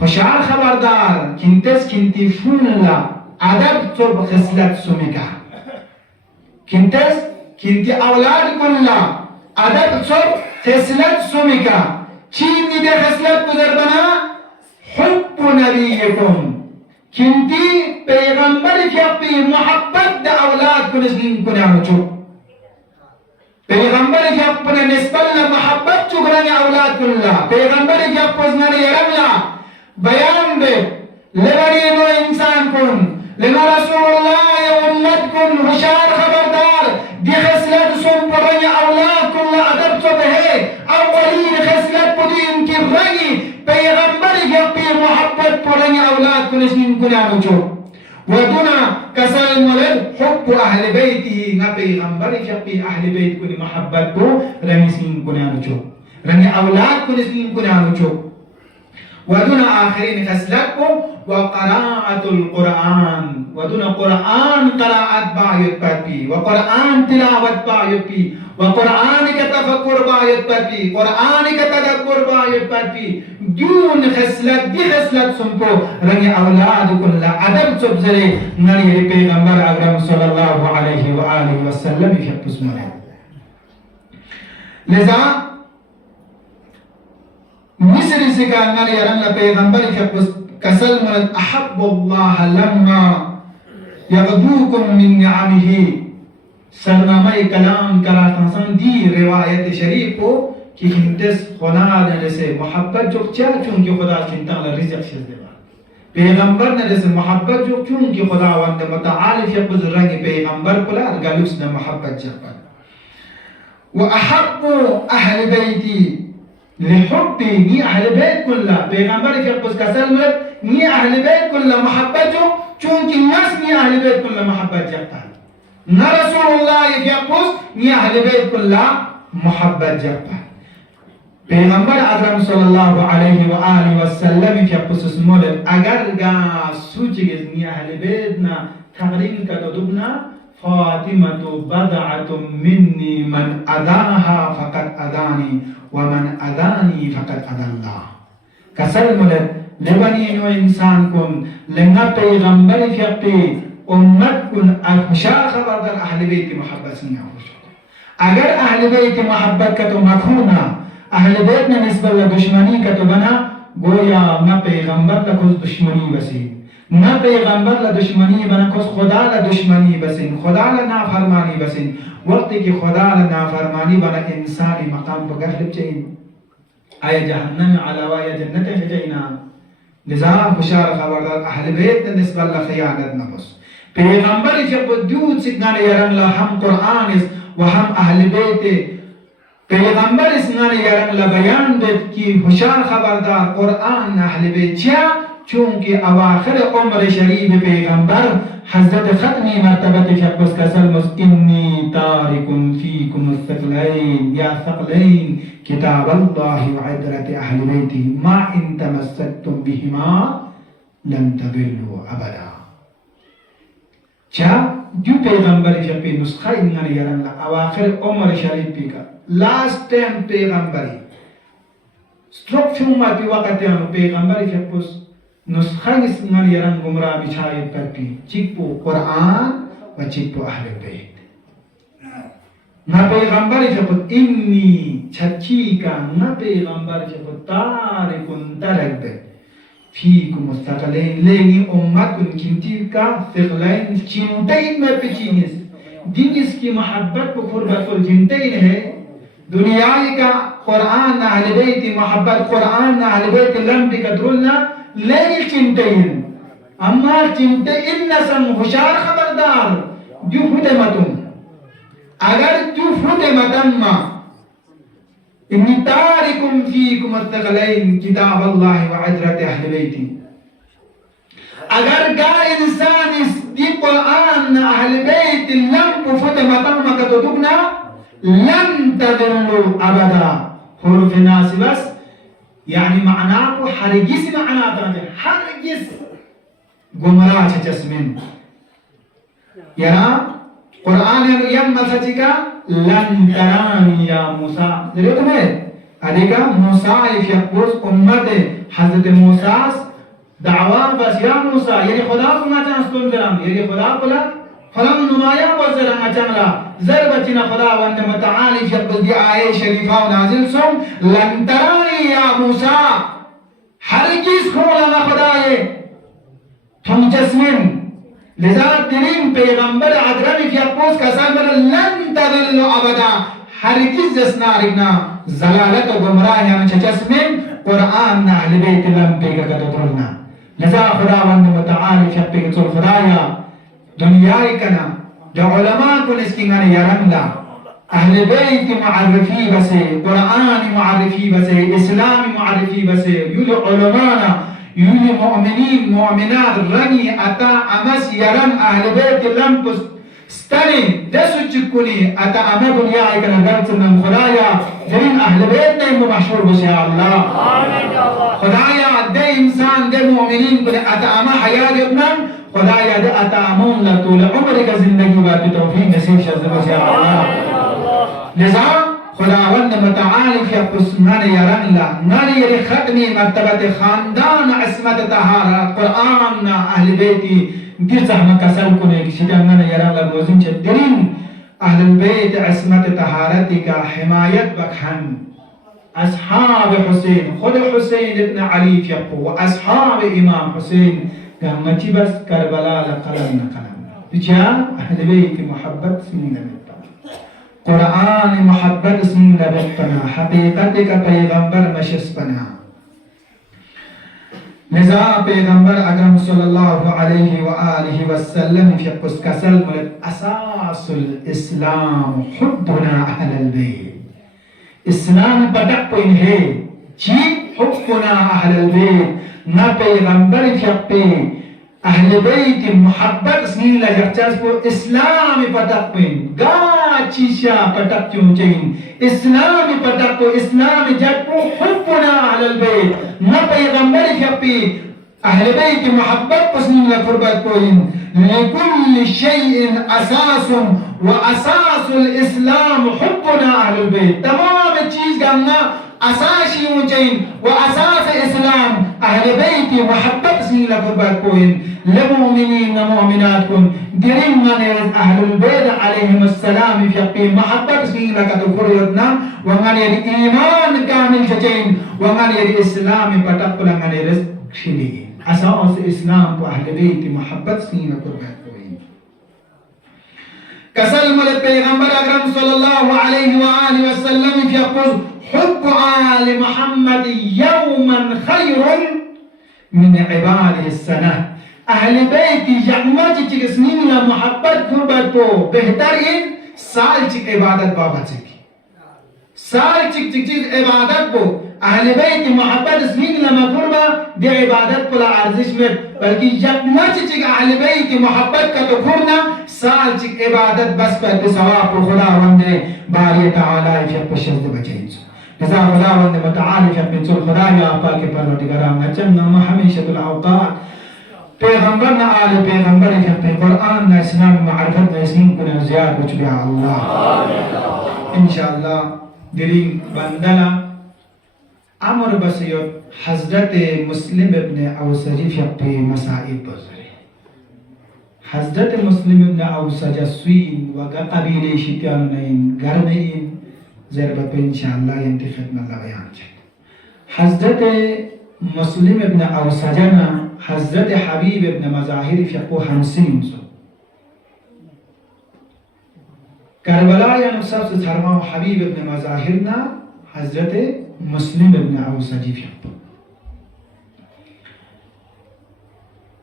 خوشحال خبردار كنتس كنتي فولا أدب ترب خصلت سمكا كنتس كنتي أولاد كلها أدب ترب خصلت سمكا چين دي خصلت بزربنا حب نبيكم كنتي پیغمبر في محبت دا أولاد كنسلين كنا رجو پیغمبر في أپنا نسبة محبت چكراني أولاد كلها پیغمبر في أپنا يرملا بيان دے لبرین و انسان کن لنا رسول اللہ امت کن ہوشیار خبردار دی خصلت سن پرنی اولاد کن ادب تو بہے اولین خصلت پدین کی رنگی پیغمبر کی محبت پرنی اولاد کن اسنین کنانو چو ودنا کسل مولد حب اہل بیتی نا پیغمبر کی اہل بیت کن محبت کو رنگی اسنین کنانو چو رنگی اولاد کن اسنین کنانو چو ودون آخرين خسلتكم وقراءة القرآن ودون قرآن قراءة بايت بي وقرآن تلاوة بايت بي وقرآن كتفكر بايت بي قرآن كتدبر بايت بي دون خسلت دي خسلت سنكو رني أولادكم لا أدب سبزري نري پیغمبر اکرم صلى الله عليه وآله وسلم في قسمه لذا مصر سے کہنا لیا رنگ پیغمبر کسل من احب اللہ لما یغدوکم من نعمه سرنامہ کلام کلاتنسان دی روایت شریف کو कि हिंदस खुदा ने से मोहब्बत जो क्या चूंकि खुदा चिंता ला रिज़्क़ शेज़ देवा पैगंबर ने से मोहब्बत जो चूंकि खुदा वंद मुतआलिफ यबुज रंग पैगंबर पुला गलुस ने मोहब्बत जपा व अहब्बु अहल बैती लिहुब्बी नी अहल बैत कुल्ला पैगंबर के यबुज कसल में नी अहल बैत कुल्ला मोहब्बत जो चूंकि नस नी अहल बैत कुल्ला मोहब्बत जपा न रसूलुल्लाह के यबुज नी अहल बैत कुल्ला मोहब्बत जपा पैगंबर आज़म सल्लल्लाहु अलैहि व आलिहि वसल्लम के खुसूस मोले अगर गा सूचिगे नी अहले बैत ना तकरीम का दुबना फातिमा तो बदअतुम मिन्नी मन अदाहा फकत अदानी व मन अदानी फकत अदल्लाह कसल मोले लेबनी नो इंसान कुन लेंगा पैगंबर के उम्मत कुन खुशा खबरदार अहले बैत की मोहब्बत से अगर अहले बैत की मोहब्बत का तो मखूना अहले बैत ने निस्बत दुश्मनी का तो बना गोया न पैगंबर ला खुद दुश्मनी बसी न पैगंबर ला दुश्मनी बना खुद खुदा ला दुश्मनी बसिन खुदा ला नाफरमानी बसिन वक्त की खुदा ला नाफरमानी बना इंसानी मकाम पर गहलब चाहिए आया जहन्नम अलावा या जन्नत है जाइना लिजा हुशार खबरदार अहले बैत ने निस्बत ला खयानत न बस पैगंबर जब दूध सिग्नाने यारन ला हम कुरान व हम अहले बैत पैगंबर इसने यारंग ला बयान दे कि हुशार खबरदार कुरान अहले बैत चूंकि अवाखिर उम्र शरीफ पैगंबर हजरत खत्मी मर्तबत शख्स का सलमुस इन्नी तारिकुन फीकुम अस्तकलैन या थकलैन किताब अल्लाह व इदरत अहले बैती मा इन तमस्सकतुम बिहिमा लन तदिल्लु अबदा जो पैगंबर जब नुस्खा इन्ने यारंग ला अवाखिर उम्र शरीफ का लास्ट टाइम पैगंबरी स्ट्रोक चुम्मा पी वक्त यान पैगंबरी जपुस नुस्खा इसंगन यारन गुमराह बिछाई करती चिप्पो कुरान व चिप्पो अहले बैत ना पैगंबरी जपुस इन्नी छच्ची का ना पैगंबर जपुस तारिकुन तरक फीकुम मुस्तकलैन लेनी उम्मत कुन किंती का फिगलैन चिंतैन में पिचीनिस दिन इसकी मोहब्बत को फुरबतुल जिंतैन है दुनिया का कुरान अहले बैत मोहब्बत कुरान अहले बैत लंबी कदरुलना लेकिन चिंतैन अम्मा चिंतैन नसम हुशार खबरदार जो फुटे मतुम अगर जो फुटे मतम्मा इन्नी तारिकुम फीकुम अस्तकलैन किताब अल्लाह व इदरत अहले बैती अगर गा इंसान इस दी कुरान अहले बैत लंब फुटे मतम्मा का तो दुगना लन तदिल्लु अबदा हुरूफ नासिबस यानी माना को हरगिज माना आता है हरगिज गुमराह चस्मिन या कुरान यम मसजिका लन तरानी या मूसा देखो में अलिका मूसा यफुस उम्मत हजरत मूसा दावा बस या मूसा यानी खुदा को ना चाहते यानी खुदा बोला फलम नुमाया वज़रन अचमला ज़रबतिना खुदा वंद मुतआली जब दी आये शरीफा नाजिल सुम लन तरानी या मूसा हरगिज खोला ना खुदाए तुम जस्मिन लिजा तरीम पैगंबर अकरम की अपोस का सामने लन तदिल्लु अबदा हरगिज जसना रिगना जलालत गुमराह यानी जस्मिन कुरान अहले बैत लम पेगा कदरना लिजा खुदा वंद मुतआली जब पे तो खुदाया दुनिया कना जो उलमा को इसकी गाने यारंगा अहले बैत की मुअर्रिफी बसे कुरान मुअर्रिफी बसे इस्लाम मुअर्रिफी बसे युल उलमाना युल मुमिनीन मुमिनात रनी अता अमस यारम अहले बैत लंपस stani desu chikuni ata amabun ya ikana galtnan khudaya jarin ahl bayt ne mashhur bas ya Allah amin ya Allah khudaya de insan de mu'minin kun ata ama haya ibnan khudaya de ata amun la tul umr ka zindagi ba tawfiq nasib shaz bas ya Allah liza खुदावंद मुतआली के हुस्न यारन ला नारी ये खत्मी मर्तबत खानदान अस्मत तहारत कुरान अहले बैती दिरजा मकसल को ने किसी का ना यारन ला मोजिन चदरिन अहले बैत अस्मत तहारत का हिमायत बखन अस्हाब हुसैन खुद हुसैन इब्न अली यaqu व अस्हाब इमाम हुसैन का मची बस करबला ला कलम न कलम बिचा अहले बैत की मोहब्बत सुनने قرآن محبت سین لبقنا حقیقت کا پیغمبر مشسپنا لذا پیغمبر اکرم صلی اللہ علیہ وآلہ وسلم فی قس کسل ملک اساس الاسلام حبنا اہل البیت اسلام پتک کو انہیں چی حبنا اہل البیت نا پیغمبر فی قی اہل بیت محبت سنین لجرچاس کو اسلام پتک کو گا چیشا پتک چونچین اسلام پتک کو اسلام جد کو حبنا اہل البیت نا پیغمبر فی قی اہل بیت محبت کو سنین لقربت کو لکل شیء اساس و اساس الاسلام حبنا اہل البیت تمام چیز کا اساسی اونچین و اساس اسلام اہل بیت محبت سنین لقربت کوئن لمؤمنین مؤمنات کن گرم من اہل البیت علیہم السلام فیقی محبت سنین لقربت کوئن وانگان یدی ایمان کامل چچین وانگان یدی اسلام پتقل انگان رزق شلی اساس اسلام کو اہل بیت محبت سنین لقربت کوئن کسل ملت پیغمبر اکرم صلی اللہ علیہ وآلہ وسلم فیقوز حب آل محمد یوما خیر من عباد السنہ اہل بیت یعمج چک سنین محبت قربت کو بہترین سال چک عبادت بابا چکی سال چک چیز عبادت کو اہل بیت محبت سنین قربہ دے عبادت کو لعرزش میں بلکہ یعمج چک اہل بیت محبت کا تو قرنا سال چک عبادت بس پر بسواب کو خدا وندے باری تعالی فیق پشد بچین سو لذا خدا وند متعالی فیق بنسول خدا یا آقا کے پروردگاران اچم نما ہمیشت الاوقات پیغمبر نا آل پیغمبر فیق قرآن نا اسلام معرفت نا اسلام کنا زیاد بچ بیا اللہ انشاءاللہ گرین بندنا امر بسیوت حضرت مسلم ابن اوسجی فیق مسائب بزرے حضرت مسلم ابن اوسجی سوین وگا قبیل شکیان نین گرمین ضربت پہ انشاءاللہ ینتخب اللہ بیان چاہتا حضرت مسلم ابن اوسجنا حضرت حبیب ابن مظاہر فیقو ہمسین سو کربلا یا نفسب سے تھرما حبیب ابن مظاہرنا حضرت مسلم ابن اوسجی فیقو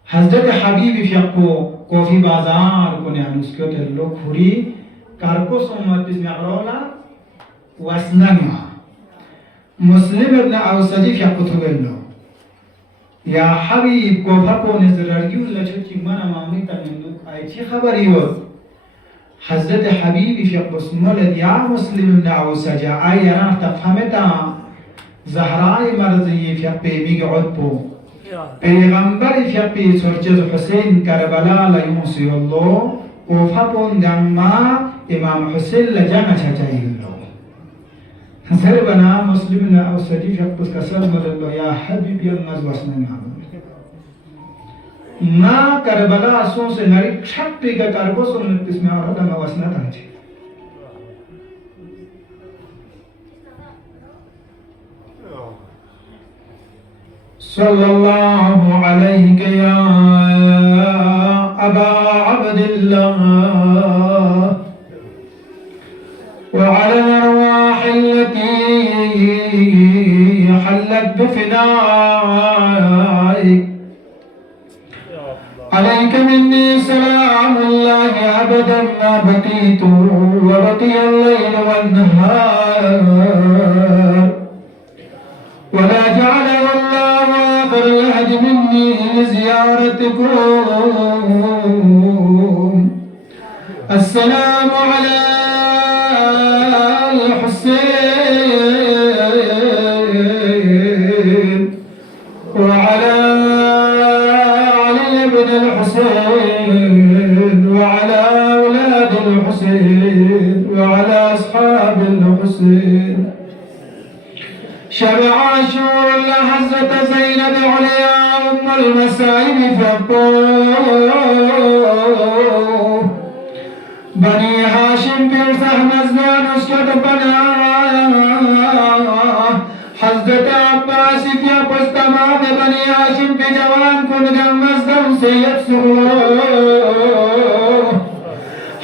حضرت حبیب فیقو کوفی بازار کو نیان اس کے تر لوگ کھوری کارکو سومت بسم اقرولا واسنگا مسلم ابن اوسجی فیقو تھوگلو یا حبیب کو بھکو نظرریو لچو چی منا مامتا نمدوک آئی چی خبری ہو حضرت حبیب فیقو سمولد یا مسلم ابن اوسجی آئی یران تفهمتا زہرائی مرضی فیقی بیگ عدپو پیغمبر فیقی سرچز حسین کربلا لیونسی اللہ کوفاپون گمما امام حسین لجمع چچائی اللہ ضربنا مسلم اوسجی فیقی کسر مدلو یا حبیب ینمز واسنگا نا کربلا سون سے نری چھپ پی کا کربو سن قسم آرہا میں واسنہ تھا صلی اللہ علیہ یا ابا عبداللہ وعلى الأرواح التي حلت بفدائك عليك مني سلام الله أبدا ما بقيت وبقي الليل والنهار ولا جعله الله آخر الهج مني لزيارتكم السلام على الحسين وعلى علي بن الحسين وعلى أولاد الحسين وعلى أصحاب الحسين شرع عاشور لحزة زينب عليا أم المسائب فقوه بني هاشم بالفهم ازدان اسكت بنا حضرت عباس فيا پستمام بني هاشم بجوان کن گم ازدان سید سرور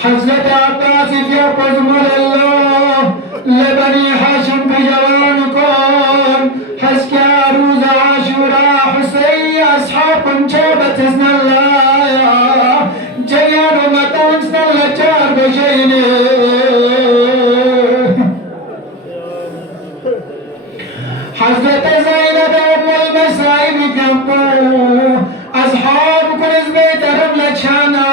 حضرت عباس فيا پزمر اللہ لبني هاشم بجوان كون حسكي روز عاشوراء حسين أصحاب شابت إذن الله جيان ومتون سنة جار بجيني حضرت زينب أم المصائب كبو أصحاب كل زبيت رب لشانا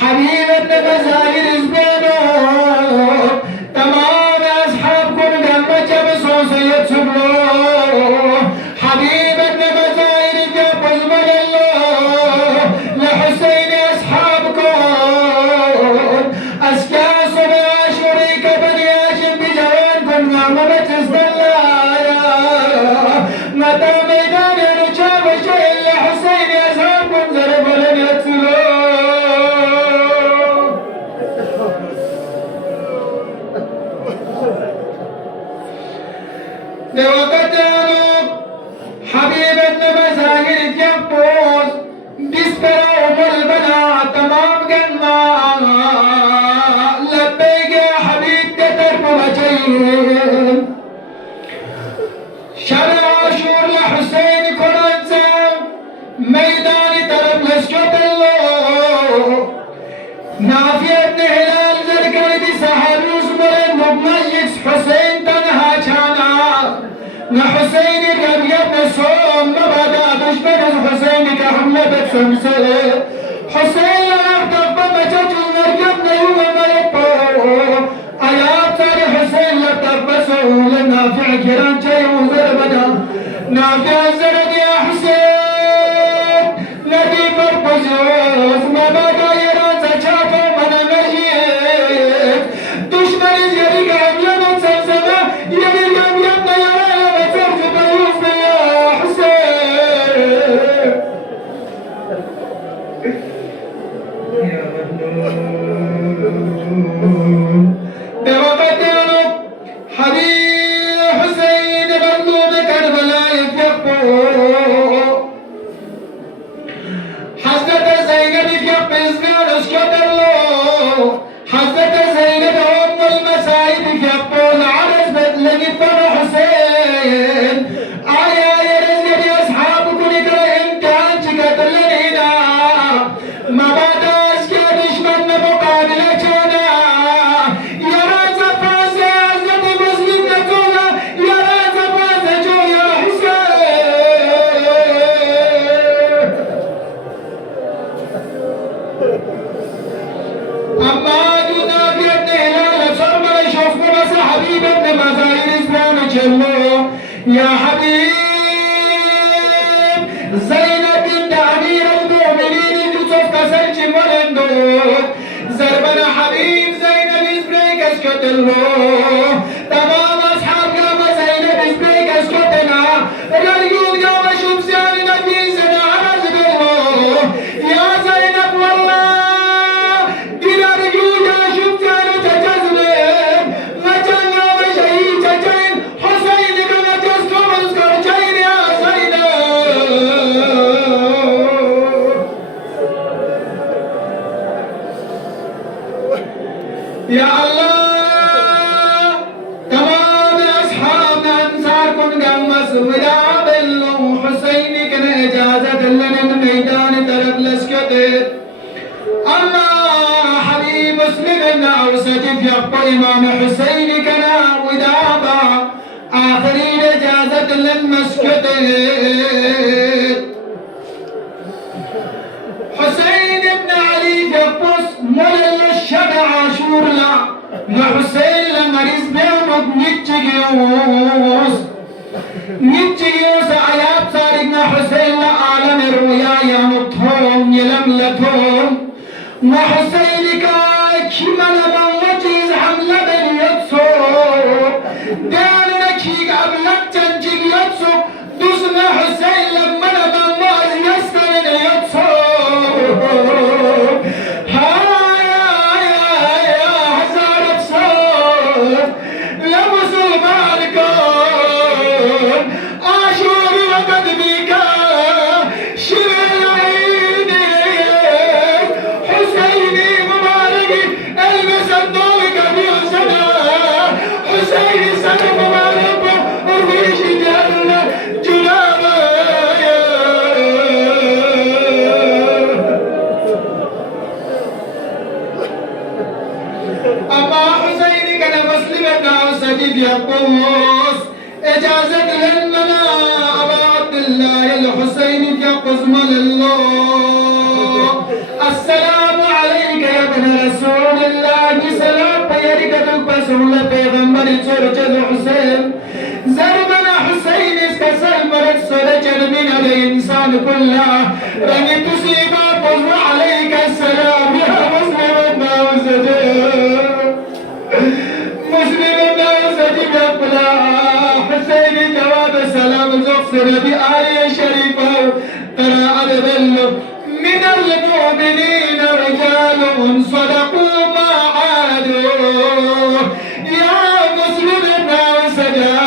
حبيبة بزاير زبينو تمام أصحاب كل قلب جبس وسيد سبلو حبيبة بزاير كبو زبن الله لحسين أصحابكم أسكاس وعاشوريك بني هاشم بجوانكم نعمة متى ميدان رجاب شيء لحسين أصحابكم ضرب لن يقتلوا لوقتانو حبيبة مزاهر الجبوس بيسبروا بالبناء تمام قلنا لبيك يا حبيب تترك وجين شرع عاشور لحسين كرنزا ميدان طرف لسكت الله نافي ابن هلال زرقل بسحر يصبر مبمجس حسين تنها جانا نحسين الربيب نصوم مبادا دشمن حسين كحملة بتسمسل حسين لنفتق بمجج نرجب نيوم ملكو آيات سار حسين لتبسو لنافع كران جيو زربدا نافع زرد يا حسين نبي فربزوز مبادا يران سجاكو من مجيد دشمن يريق عميان سمسمة يريق عميان يران وترك بيوف يا حسين يا مجنون بوقتنا حبيب حسين مظلوم كربلاء يفقو حضرت زينب يفق إزغان اسكت الله حضرت زينب أم المصائب يفقو العرس بدلن يفر حسين آيا يرزق أصحاب كل كره امتحان شكت لنينا ما بعد أسكى دشمن مقابلة جانا يرى زفاز عزت مسلم نتونا يرى زفاز جو يا حسين أما دونا في ابن هلال صرمنا شوفكم بس حبيب ابن مزاير اسلام جلو يا حبيب زينب بنت أمير المؤمنين يوسف كسلش مولندوك زربنا حبيب زينب اسبريك اسكتلو تمام أصحاب قام زينب اسبريك اسكتنا رجول قام شمسيان نبي سنة عرز بالله يا زينب والله بلا رجول يا شمسيان تجزمين مجان قام شهيد تجين حسين كما جزكم اذكر جين يا زينب يا الله تمام أصحاب أنصار كن قمس ولا بلو حسين كن إجازة لنا الميدان طرف لسكت الله حبيب مسلمنا وسجف يبقى إمام حسين كنا ودابا آخرين إجازة للمسكت حسين بن علي يبص ملل الشبع عاشور لا حسين لما رزبهم نتجيوس آيات صارقنا حسين لعالم الرؤيا ينطهم يلملتهم وحسين كما لما وجيز حملة بن يتصور داننا كي قبلت تنجيك يتصور دوسنا حسين لما لما واز يستمن يتصور يا حزارة صوت لمسوا مالكم عاشور وقد بيكا شمال عيني حسيني مبارك المسدوك بيوسنا إجازة للمنا أبا عبد الله الحسين يقسم الله السلام عليك يا ابن رسول الله سلام بيرك تقسم لبيغمبر سورة الحسين زرمنا حسين اسكسل مرد سورة من الإنسان كله رني تصيبا قسم عليك السلام يا مسلم مسلم يقبل حسين جواب السلام زغسر بآية شريفة ترى أدبل من المؤمنين رجال صدقوا ما عادوا يا مسلم وسجا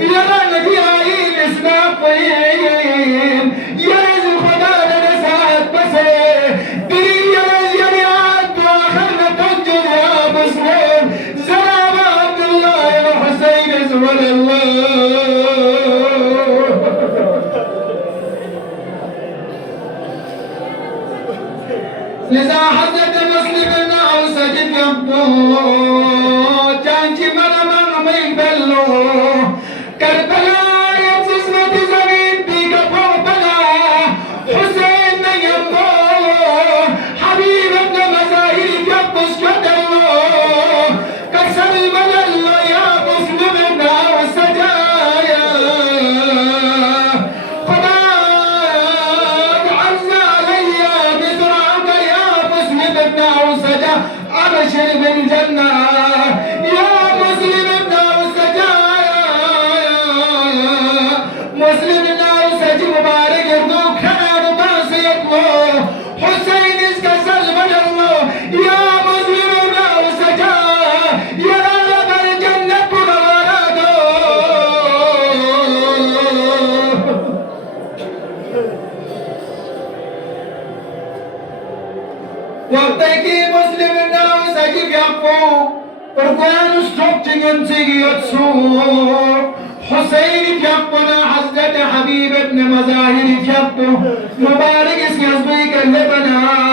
يا نبي عين إسلامين يا رزق خدا نسعد بسه دي يا رياض وآخرنا تنجل يا مسلم زراب عبد الله وحسين زول الله لذا حضرت مسلم ناو سجد يبو جانجي مرمان مين بلو كربلا يتسمت زمين بيك فوبلا حسين يبو حبيب ابن مزاهر يبس جدلو كسر الملل يا مسلم ناو سجايا خدا عز علي بسرعك يا مسلم ناو سجا أبشر بالجنة يا مسلم ناو سجايا مسلم ناو سجي مبارك يردوك خير باسيت له حسين اسكسل من الله يا مسلم ناو سجا يا رب الجنة بغواراتو وقتكي مسلم ناو سجي يقفو ورقوان ستوكتين انتيجي يتسوق حسين يقفنا حزة حبيب ابن مزاهر يقفو مبارك اسكي اسبيك اللبنا